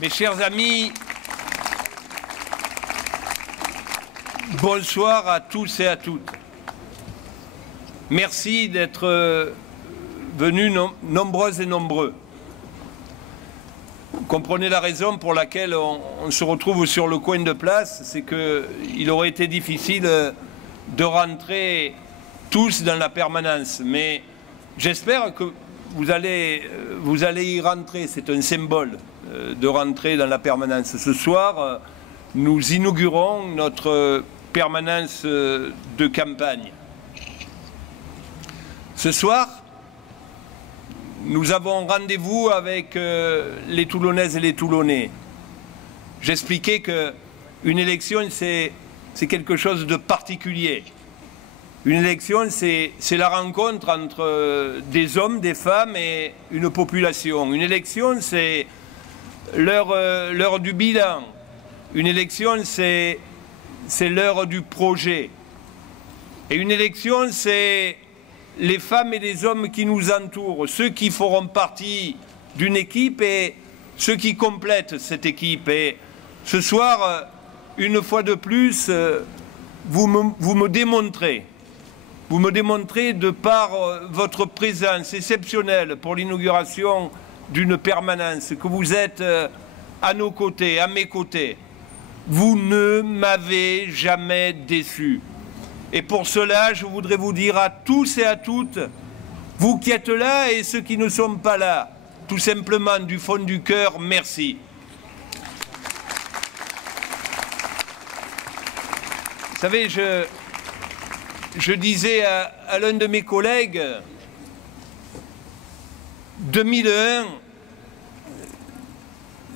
Mes chers amis, bonsoir à tous et à toutes. Merci d'être venus nombreuses et nombreux. Vous comprenez la raison pour laquelle on se retrouve sur le coin de place, c'est qu'il aurait été difficile de rentrer tous dans la permanence. Mais j'espère que vous allez y rentrer, c'est un symbole de rentrer dans la permanence. Ce soir, nous inaugurons notre permanence de campagne. Ce soir, nous avons rendez-vous avec les Toulonnaises et les Toulonnais. J'expliquais qu'une élection, c'est quelque chose de particulier. Une élection, c'est la rencontre entre des hommes, des femmes et une population. Une élection, c'est l'heure du bilan. Une élection, c'est l'heure du projet. Et une élection, c'est les femmes et les hommes qui nous entourent, ceux qui feront partie d'une équipe et ceux qui complètent cette équipe. Et ce soir, une fois de plus, vous me démontrez de par votre présence exceptionnelle pour l'inauguration d'une permanence, que vous êtes à nos côtés, à mes côtés. Vous ne m'avez jamais déçu. Et pour cela, je voudrais vous dire à tous et à toutes, vous qui êtes là et ceux qui ne sont pas là, tout simplement du fond du cœur, merci. Vous savez, je disais à l'un de mes collègues, 2001,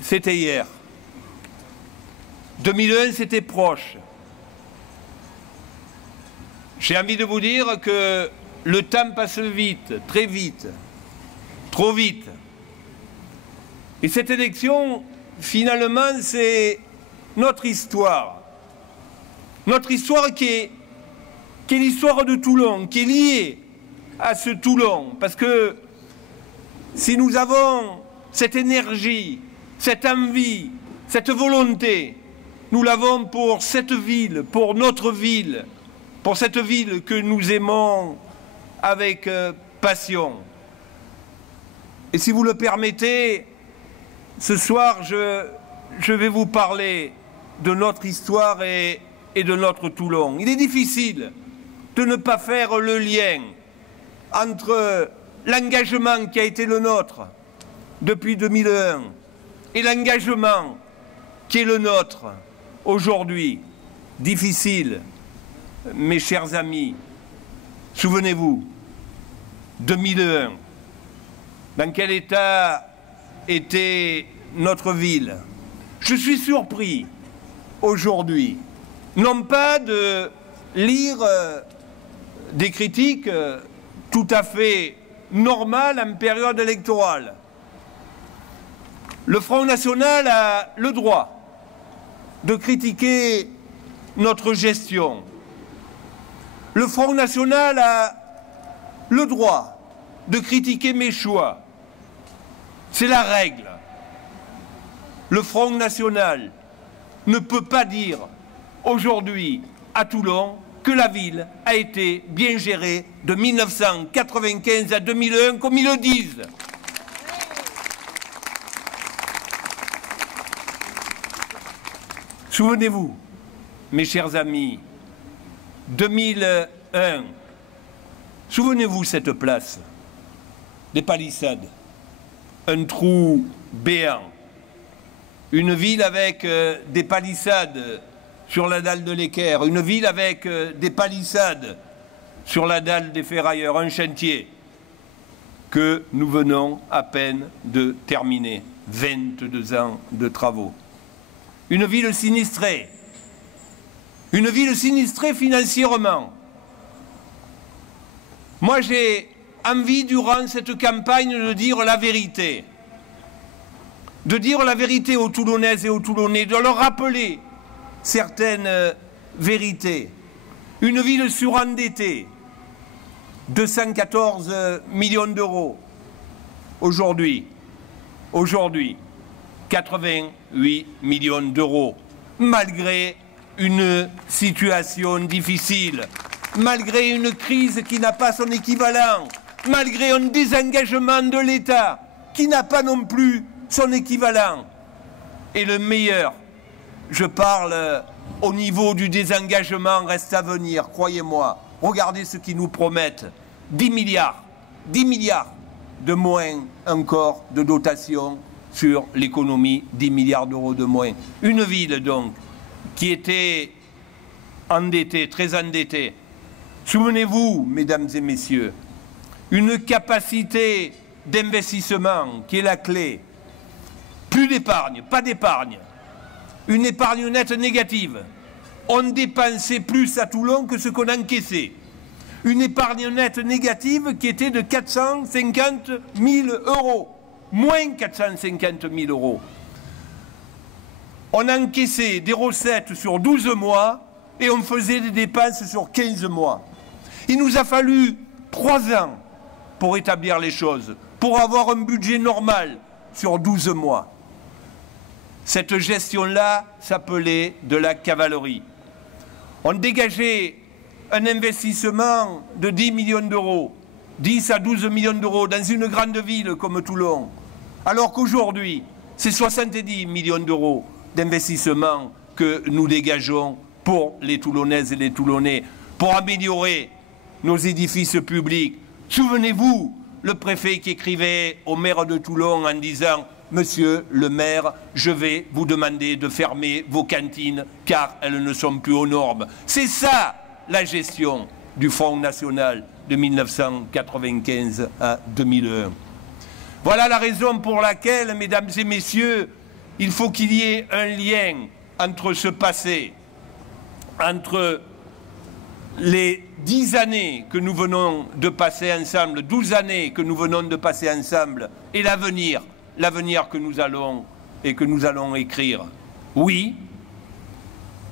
c'était hier. 2001, c'était proche. J'ai envie de vous dire que le temps passe vite, très vite, trop vite. Et cette élection, finalement, c'est notre histoire. Notre histoire qui est l'histoire de Toulon, qui est liée à ce Toulon. Parce que si nous avons cette énergie, cette envie, cette volonté, nous l'avons pour cette ville, pour notre ville, pour cette ville que nous aimons avec passion. Et si vous le permettez, ce soir, je vais vous parler de notre histoire et de notre Toulon. Il est difficile de ne pas faire le lien entre l'engagement qui a été le nôtre depuis 2001 et l'engagement qui est le nôtre aujourd'hui. Difficile, mes chers amis. Souvenez-vous, 2001, dans quel état était notre ville? Je suis surpris aujourd'hui, non pas de lire des critiques tout à fait normales en période électorale. Le Front National a le droit de critiquer notre gestion. Le Front National a le droit de critiquer mes choix. C'est la règle. Le Front National ne peut pas dire aujourd'hui à Toulon que la ville a été bien gérée de 1995 à 2001, comme ils le disent. Souvenez-vous, mes chers amis, 2001, souvenez-vous cette place, des palissades, un trou béant, une ville avec des palissades sur la dalle de l'équerre, une ville avec des palissades sur la dalle des ferrailleurs, un chantier que nous venons à peine de terminer, 22 ans de travaux. Une ville sinistrée financièrement. Moi, j'ai envie, durant cette campagne, de dire la vérité. De dire la vérité aux Toulonnaises et aux Toulonnais, de leur rappeler certaines vérités. Une ville surendettée, 214 millions d'euros aujourd'hui. 88 millions d'euros, malgré une situation difficile, malgré une crise qui n'a pas son équivalent, malgré un désengagement de l'État qui n'a pas non plus son équivalent. Et le meilleur, je parle au niveau du désengagement, reste à venir, croyez-moi. Regardez ce qu'ils nous promettent. 10 milliards de moins encore de dotation sur l'économie, 10 milliards d'euros de moins. Une ville donc qui était endettée, très endettée. Souvenez-vous, mesdames et messieurs, une capacité d'investissement qui est la clé. Plus d'épargne, pas d'épargne. Une épargne nette négative. On dépensait plus à Toulon que ce qu'on encaissait. Une épargne nette négative qui était de 450 000 euros. Moins 450 000 euros. On encaissait des recettes sur 12 mois et on faisait des dépenses sur 15 mois. Il nous a fallu 3 ans pour établir les choses, pour avoir un budget normal sur 12 mois. Cette gestion-là s'appelait de la cavalerie. On dégageait un investissement de 10 millions d'euros, 10 à 12 millions d'euros dans une grande ville comme Toulon, alors qu'aujourd'hui, c'est 70 millions d'euros d'investissement que nous dégageons pour les Toulonnaises et les Toulonnais, pour améliorer nos édifices publics. Souvenez-vous, le préfet qui écrivait au maire de Toulon en disant « Monsieur le maire, je vais vous demander de fermer vos cantines car elles ne sont plus aux normes. » C'est ça la gestion du Front National de 1995 à 2001. Voilà la raison pour laquelle, mesdames et messieurs, il faut qu'il y ait un lien entre ce passé, entre les 10 années que nous venons de passer ensemble, 12 années que nous venons de passer ensemble, et l'avenir que nous allons et que nous allons écrire. Oui,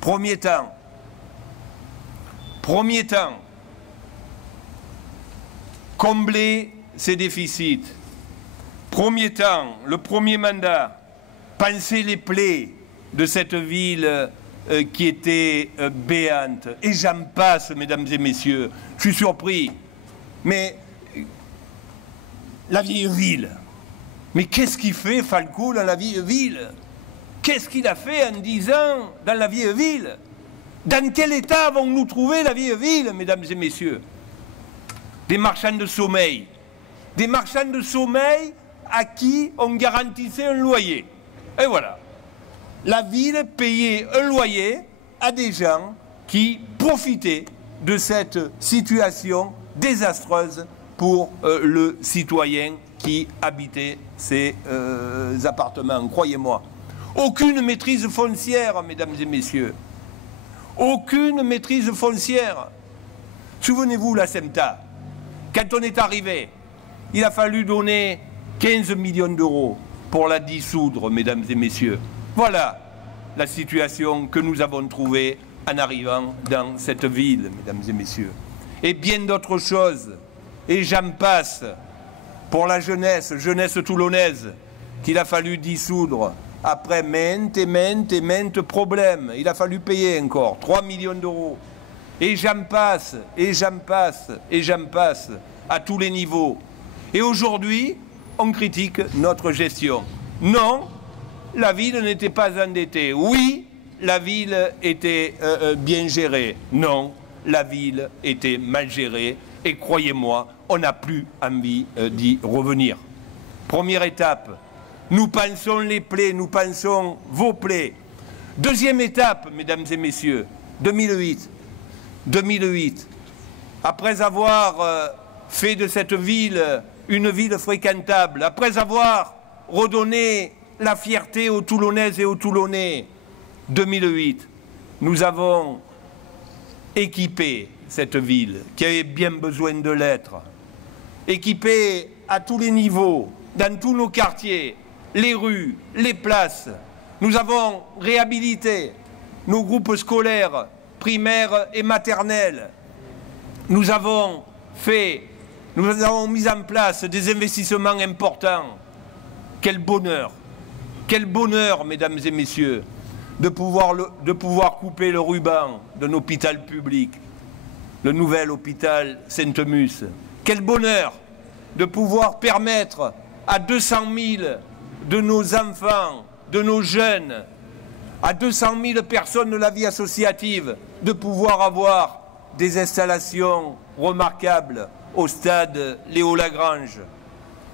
premier temps, combler ces déficits. Premier temps, le premier mandat, panser les plaies de cette ville qui était béante. Et j'en passe, mesdames et messieurs. Je suis surpris. Mais la vieille ville, mais qu'est-ce qu'il fait, Falco, dans la vieille ville? Qu'est-ce qu'il a fait en 10 ans dans la vieille ville? Dans quel état avons-nous trouvé la vieille ville, mesdames et messieurs? Des marchands de sommeil. Des marchands de sommeil à qui on garantissait un loyer. Et voilà. La ville payait un loyer à des gens qui profitaient de cette situation désastreuse pour le citoyen qui habitait ces appartements, croyez-moi. Aucune maîtrise foncière, mesdames et messieurs. Aucune maîtrise foncière. Souvenez-vous, la SEMTA, quand on est arrivé, il a fallu donner 15 millions d'euros pour la dissoudre, mesdames et messieurs. Voilà la situation que nous avons trouvée en arrivant dans cette ville, mesdames et messieurs. Et bien d'autres choses, et j'en passe, pour la jeunesse toulonnaise, qu'il a fallu dissoudre après maintes problèmes. Il a fallu payer encore 3 millions d'euros. Et j'en passe, à tous les niveaux. Et aujourd'hui, on critique notre gestion. Non, la ville n'était pas endettée. Oui, la ville était bien gérée. Non, la ville était mal gérée. Et croyez-moi, on n'a plus envie d'y revenir. Première étape, nous pensons les plaies, nous pensons vos plaies. Deuxième étape, mesdames et messieurs, 2008. Après avoir fait de cette ville une ville fréquentable, après avoir redonné la fierté aux Toulonnaises et aux Toulonnais, 2008, nous avons équipé cette ville qui avait bien besoin de l'être, équipée à tous les niveaux, dans tous nos quartiers, les rues, les places. Nous avons réhabilité nos groupes scolaires, primaires et maternels. Nous avons mis en place des investissements importants. Quel bonheur Quel bonheur, mesdames et messieurs, de pouvoir couper le ruban d'un hôpital public, le nouvel hôpital Sainte-Musse. Quel bonheur de pouvoir permettre à 200 000 de nos enfants, de nos jeunes, à 200 000 personnes de la vie associative, de pouvoir avoir des installations remarquables au stade Léo Lagrange.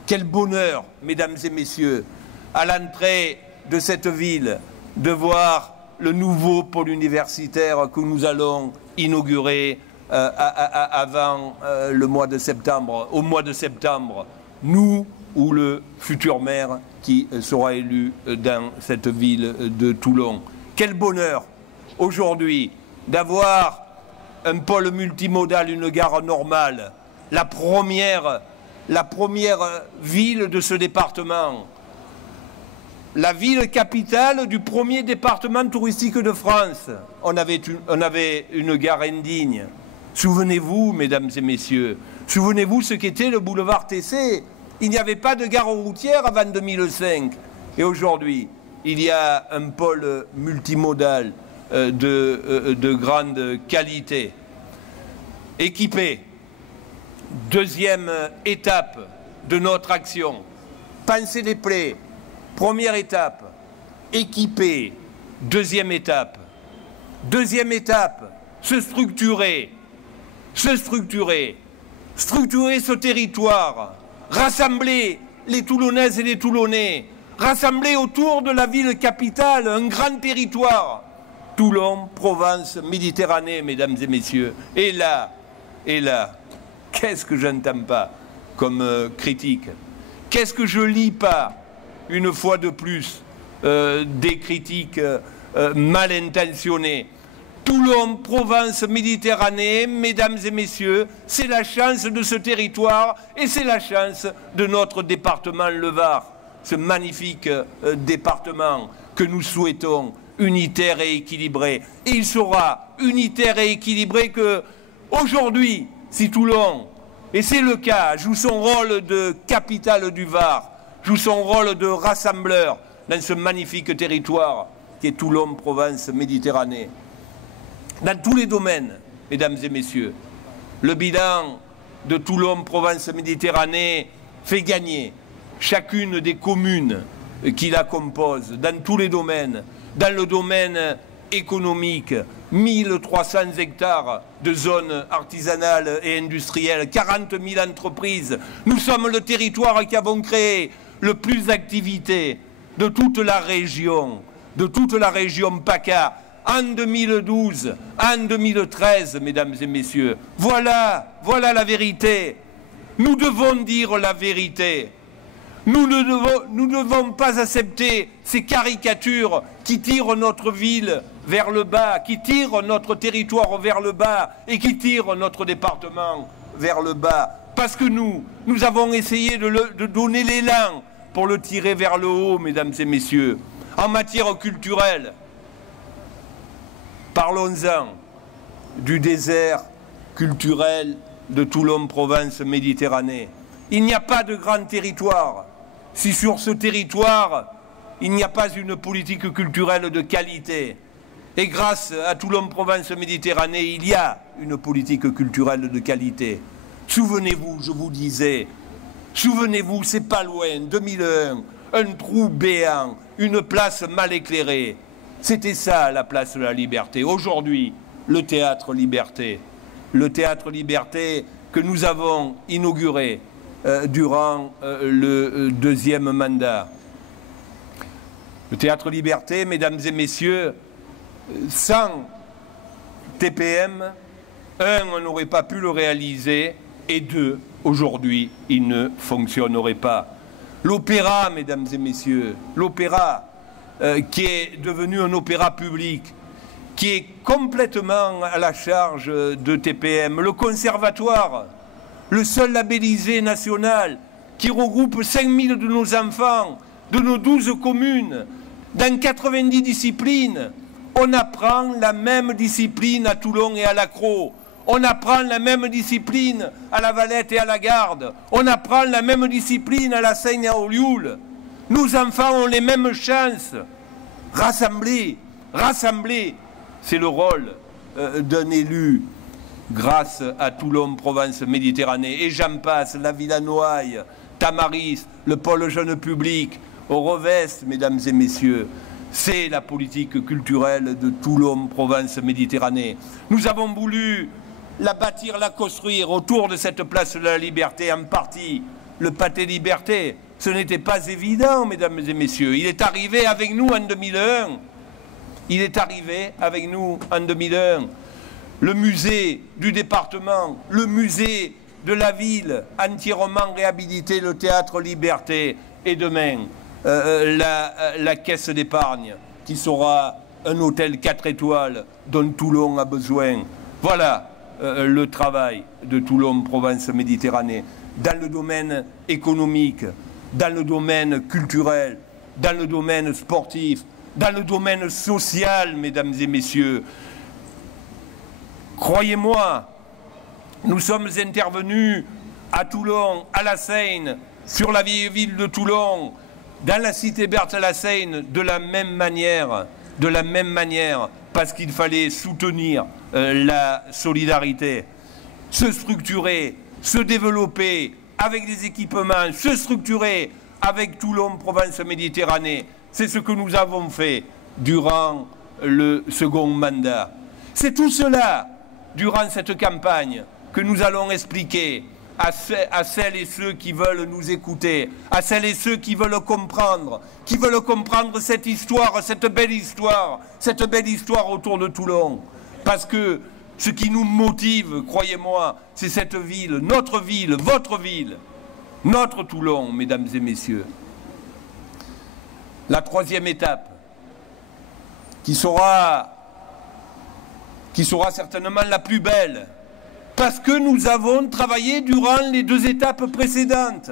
Quel bonheur, mesdames et messieurs, à l'entrée de cette ville, de voir le nouveau pôle universitaire que nous allons inaugurer avant le mois de septembre, au mois de septembre, nous ou le futur maire qui sera élu dans cette ville de Toulon. Quel bonheur aujourd'hui d'avoir un pôle multimodal, une gare normale, la première ville de ce département, la ville capitale du premier département touristique de France. On avait une gare indigne. Souvenez-vous, mesdames et messieurs, souvenez-vous ce qu'était le boulevard Tessé. Il n'y avait pas de gare routière avant 2005. Et aujourd'hui, il y a un pôle multimodal de grande qualité, équipé. Deuxième étape de notre action, panser les plaies. Première étape, équiper. Deuxième étape, se structurer. Structurer ce territoire, rassembler les Toulonnaises et les Toulonnais, rassembler autour de la ville capitale un grand territoire. Toulon, Provence, Méditerranée, mesdames et messieurs. Et là, qu'est-ce que je n'entends pas comme critique? Qu'est-ce que je lis pas, une fois de plus, des critiques mal intentionnées? Toulon, Provence, Méditerranée, mesdames et messieurs, c'est la chance de ce territoire et c'est la chance de notre département le Var, ce magnifique département que nous souhaitons unitaire et équilibré. Et il sera unitaire et équilibré que aujourd'hui, si Toulon, et c'est le cas, joue son rôle de capitale du Var, joue son rôle de rassembleur dans ce magnifique territoire qui est Toulon, Provence, Méditerranée. Dans tous les domaines, mesdames et messieurs, le bilan de Toulon, Provence, Méditerranée fait gagner chacune des communes qui la composent, dans tous les domaines. Dans le domaine économique, 1300 hectares de zones artisanales et industrielles, 40 000 entreprises. Nous sommes le territoire qui avons créé le plus d'activités de toute la région PACA. En 2012, en 2013, mesdames et messieurs. Voilà la vérité. Nous devons dire la vérité. Nous ne devons pas accepter ces caricatures qui tirent notre ville vers le bas, qui tirent notre territoire vers le bas et qui tirent notre département vers le bas. Parce que nous avons essayé de donner l'élan pour le tirer vers le haut, mesdames et messieurs. En matière culturelle, parlons-en du désert culturel de Toulon, Provence, Méditerranée. Il n'y a pas de grand territoire si sur ce territoire, il n'y a pas une politique culturelle de qualité. Et grâce à Toulon, Provence, Méditerranée, il y a une politique culturelle de qualité. Souvenez-vous, je vous disais, souvenez-vous, c'est pas loin, 2001, un trou béant, une place mal éclairée. C'était ça, la place de la Liberté. Aujourd'hui, le Théâtre Liberté. Le Théâtre Liberté que nous avons inauguré durant le deuxième mandat. Le Théâtre Liberté, mesdames et messieurs, sans TPM, on n'aurait pas pu le réaliser, et deux, aujourd'hui, il ne fonctionnerait pas. L'opéra, mesdames et messieurs, l'opéra, qui est devenu un opéra public, qui est complètement à la charge de TPM. Le conservatoire, le seul labellisé national, qui regroupe 5000 de nos enfants, de nos 12 communes, dans 90 disciplines. On apprend la même discipline à Toulon et à Lacros. On apprend la même discipline à la Valette et à la Garde. On apprend la même discipline à la Seigne et à Olioul. Nos enfants ont les mêmes chances. Rassembler, c'est le rôle d'un élu grâce à Toulon, Provence, Méditerranée. Et j'en passe, la Villanoye, Tamaris, le pôle jeune public, au Revest, mesdames et messieurs. C'est la politique culturelle de Toulon, Provence, Méditerranée. Nous avons voulu la bâtir, la construire autour de cette place de la Liberté, en partie le pâté Liberté. Ce n'était pas évident, mesdames et messieurs. Il est arrivé avec nous en 2001. Il est arrivé avec nous en 2001. Le musée du département, le musée de la ville, entièrement réhabilité, le théâtre Liberté. Et demain, la caisse d'épargne, qui sera un hôtel 4 étoiles dont Toulon a besoin. Voilà le travail de Toulon, Provence, Méditerranée. Dans le domaine économique, dans le domaine culturel, dans le domaine sportif, dans le domaine social, mesdames et messieurs. Croyez-moi, nous sommes intervenus à Toulon, à la Seine, sur la vieille ville de Toulon, dans la cité Berthe-la-Seine, de la même manière, parce qu'il fallait soutenir la solidarité, se structurer, se développer avec des équipements, se structurer avec Toulon, Provence, Méditerranée. C'est ce que nous avons fait durant le second mandat. C'est tout cela, durant cette campagne, que nous allons expliquer à celles et ceux qui veulent nous écouter, à celles et ceux qui veulent comprendre cette histoire, cette belle histoire autour de Toulon. Parce que ce qui nous motive, croyez-moi, c'est cette ville, notre ville, votre ville, notre Toulon, mesdames et messieurs. La troisième étape, qui sera certainement la plus belle, parce que nous avons travaillé durant les 2 étapes précédentes,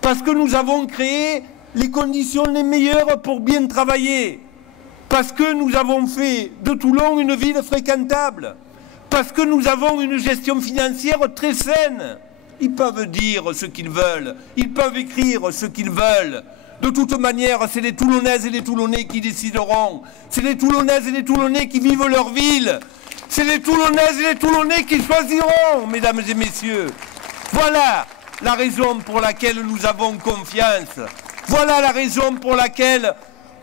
parce que nous avons créé les conditions les meilleures pour bien travailler, parce que nous avons fait de Toulon une ville fréquentable, parce que nous avons une gestion financière très saine. Ils peuvent dire ce qu'ils veulent, ils peuvent écrire ce qu'ils veulent. De toute manière, c'est les Toulonnaises et les Toulonnais qui décideront. C'est les Toulonnaises et les Toulonnais qui vivent leur ville. C'est les Toulonnaises et les Toulonnais qui choisiront, mesdames et messieurs. Voilà la raison pour laquelle nous avons confiance. Voilà la raison pour laquelle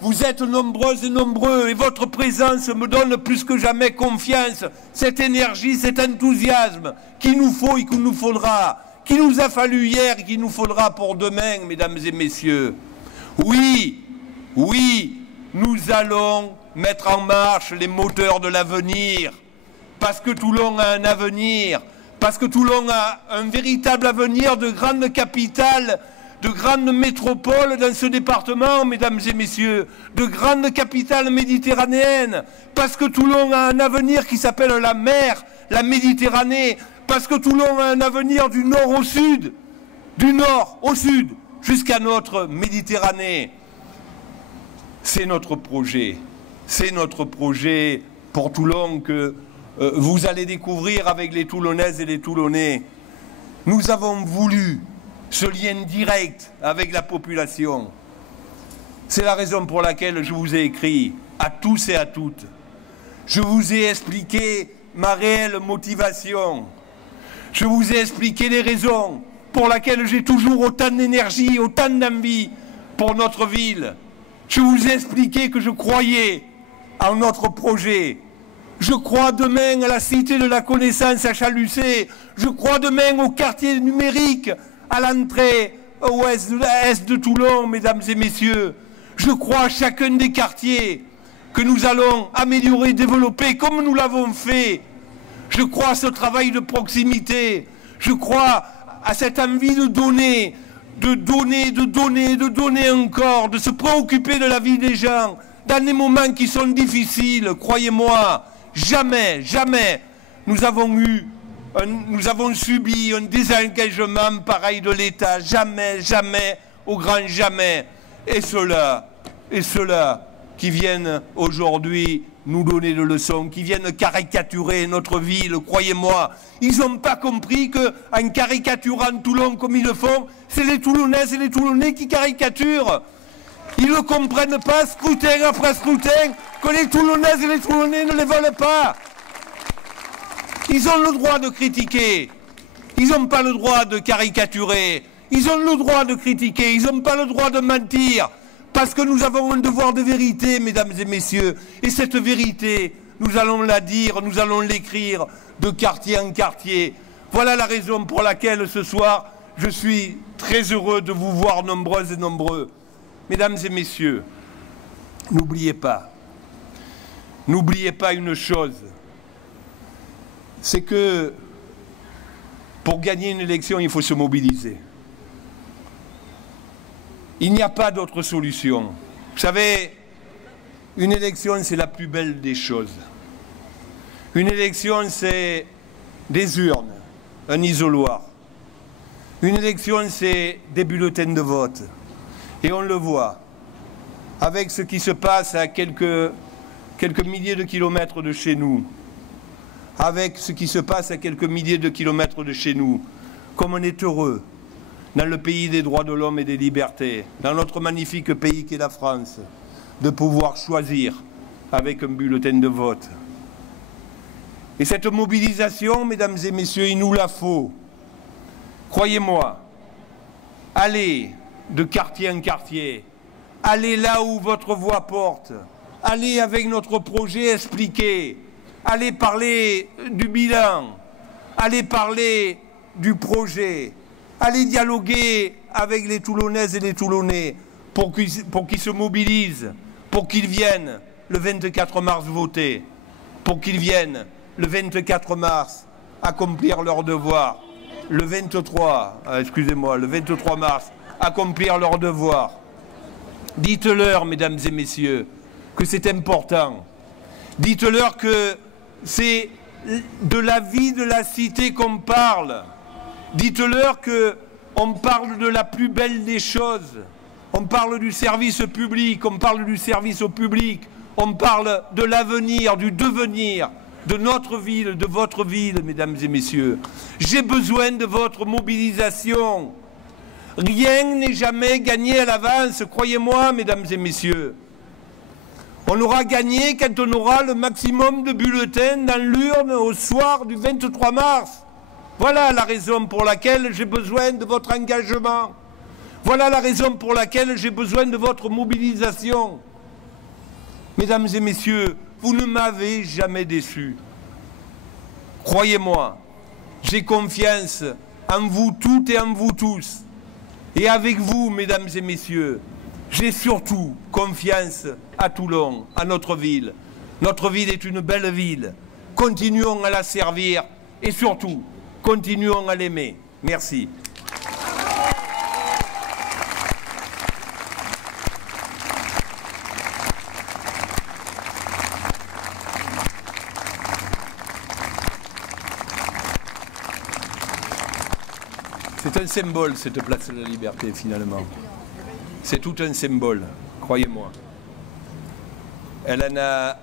vous êtes nombreuses et nombreux et votre présence me donne plus que jamais confiance. Cette énergie, cet enthousiasme qu'il nous faut et qu'il nous faudra, qu'il nous a fallu hier et qu'il nous faudra pour demain, mesdames et messieurs. Oui, nous allons mettre en marche les moteurs de l'avenir. Parce que Toulon a un avenir, parce que Toulon a un véritable avenir de grande capitale, de grande métropole dans ce département, mesdames et messieurs, de grande capitale méditerranéenne, parce que Toulon a un avenir qui s'appelle la mer, la Méditerranée, parce que Toulon a un avenir du nord au sud, jusqu'à notre Méditerranée. C'est notre projet pour Toulon que vous allez découvrir avec les Toulonnaises et les Toulonnais. Nous avons voulu ce lien direct avec la population. C'est la raison pour laquelle je vous ai écrit à tous et à toutes. Je vous ai expliqué ma réelle motivation. Je vous ai expliqué les raisons pour lesquelles j'ai toujours autant d'énergie, autant d'envie pour notre ville. Je vous ai expliqué que je croyais en notre projet. Je crois demain à la cité de la connaissance à Chalucé. Je crois demain au quartier numérique à l'entrée est de Toulon, mesdames et messieurs. Je crois à chacun des quartiers que nous allons améliorer, développer comme nous l'avons fait. Je crois à ce travail de proximité. Je crois à cette envie de donner encore, de se préoccuper de la vie des gens dans des moments qui sont difficiles. Croyez-moi, jamais nous avons subi un désengagement pareil de l'État. Jamais, au grand jamais. Et ceux-là qui viennent aujourd'hui nous donner des leçons, qui viennent caricaturer notre ville, croyez-moi, ils n'ont pas compris qu'en caricaturant Toulon comme ils le font, c'est les Toulonnaises et les Toulonnais qui caricaturent. Ils ne comprennent pas, scrutin après scrutin, que les Toulonnaises et les Toulonnais ne les veulent pas. Ils ont le droit de critiquer. Ils n'ont pas le droit de caricaturer. Ils ont le droit de critiquer. Ils n'ont pas le droit de mentir. Parce que nous avons un devoir de vérité, mesdames et messieurs. Et cette vérité, nous allons la dire, nous allons l'écrire de quartier en quartier. Voilà la raison pour laquelle ce soir, je suis très heureux de vous voir nombreuses et nombreux. Mesdames et messieurs, n'oubliez pas une chose, c'est que pour gagner une élection, il faut se mobiliser. Il n'y a pas d'autre solution. Vous savez, une élection, c'est la plus belle des choses. Une élection, c'est des urnes, un isoloir. Une élection, c'est des bulletins de vote. Et on le voit, avec ce qui se passe à quelques milliers de kilomètres de chez nous, avec ce qui se passe à quelques milliers de kilomètres de chez nous, comme on est heureux dans le pays des droits de l'homme et des libertés, dans notre magnifique pays qu'est la France, de pouvoir choisir avec un bulletin de vote. Et cette mobilisation, mesdames et messieurs, il nous la faut. Croyez-moi, allez de quartier en quartier, allez là où votre voix porte, allez avec notre projet expliquer, allez parler du bilan, allez parler du projet, allez dialoguer avec les Toulonnaises et les Toulonnais pour qu'ils se mobilisent, pour qu'ils viennent le 24 mars voter, pour qu'ils viennent le 24 mars accomplir leur devoir, le 23 mars, accomplir leur devoir. Dites-leur, mesdames et messieurs, que c'est important. Dites-leur que c'est de la vie de la cité qu'on parle. Dites-leur qu'on parle de la plus belle des choses. On parle du service public, on parle du service au public, on parle de l'avenir, du devenir de notre ville, de votre ville, mesdames et messieurs. J'ai besoin de votre mobilisation. Rien n'est jamais gagné à l'avance, croyez-moi, mesdames et messieurs. On aura gagné quand on aura le maximum de bulletins dans l'urne au soir du 23 mars. Voilà la raison pour laquelle j'ai besoin de votre engagement. Voilà la raison pour laquelle j'ai besoin de votre mobilisation. Mesdames et messieurs, vous ne m'avez jamais déçu. Croyez-moi, j'ai confiance en vous toutes et en vous tous. Et avec vous, mesdames et messieurs, j'ai surtout confiance à Toulon, à notre ville. Notre ville est une belle ville. Continuons à la servir et surtout, continuons à l'aimer. Merci. C'est un symbole, cette place de la Liberté, finalement. C'est tout un symbole, croyez-moi. Elle en a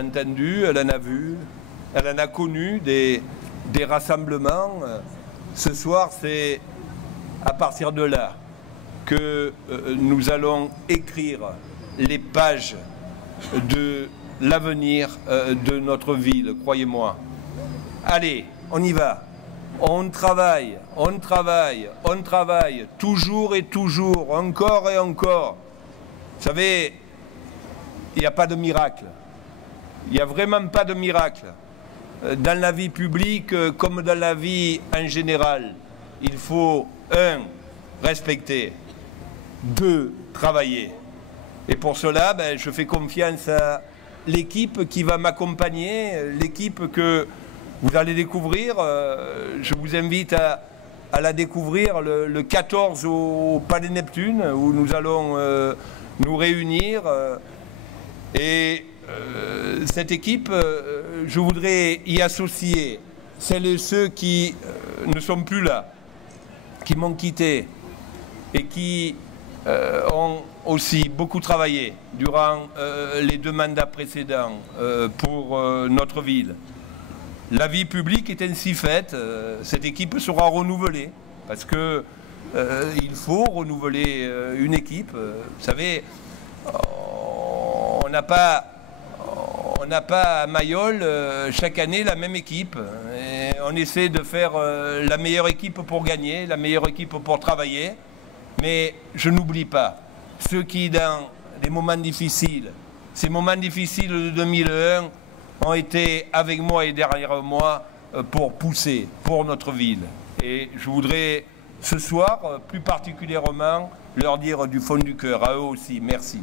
entendu, elle en a vu, elle en a connu des rassemblements. Ce soir, c'est à partir de là que nous allons écrire les pages de l'avenir de notre ville, croyez-moi. Allez, on y va. On travaille, toujours et toujours, encore et encore. Vous savez, il n'y a pas de miracle. Il n'y a vraiment pas de miracle. Dans la vie publique comme dans la vie en général, il faut, 1, respecter, 2, travailler. Et pour cela, je fais confiance à l'équipe qui va m'accompagner, l'équipe que vous allez découvrir. Je vous invite à la découvrir le 14 au Palais Neptune, où nous allons nous réunir. Cette équipe, je voudrais y associer celles et ceux qui ne sont plus là, qui m'ont quitté et qui ont aussi beaucoup travaillé durant les 2 mandats précédents pour notre ville. La vie publique est ainsi faite. Cette équipe sera renouvelée parce que il faut renouveler une équipe. Vous savez, on n'a pas à Mayol chaque année la même équipe. Et on essaie de faire la meilleure équipe pour gagner, la meilleure équipe pour travailler. Mais je n'oublie pas ceux qui, dans les moments difficiles, ces moments difficiles de 2001, ont été avec moi et derrière moi pour pousser pour notre ville. Et je voudrais ce soir, plus particulièrement, leur dire du fond du cœur, à eux aussi, merci.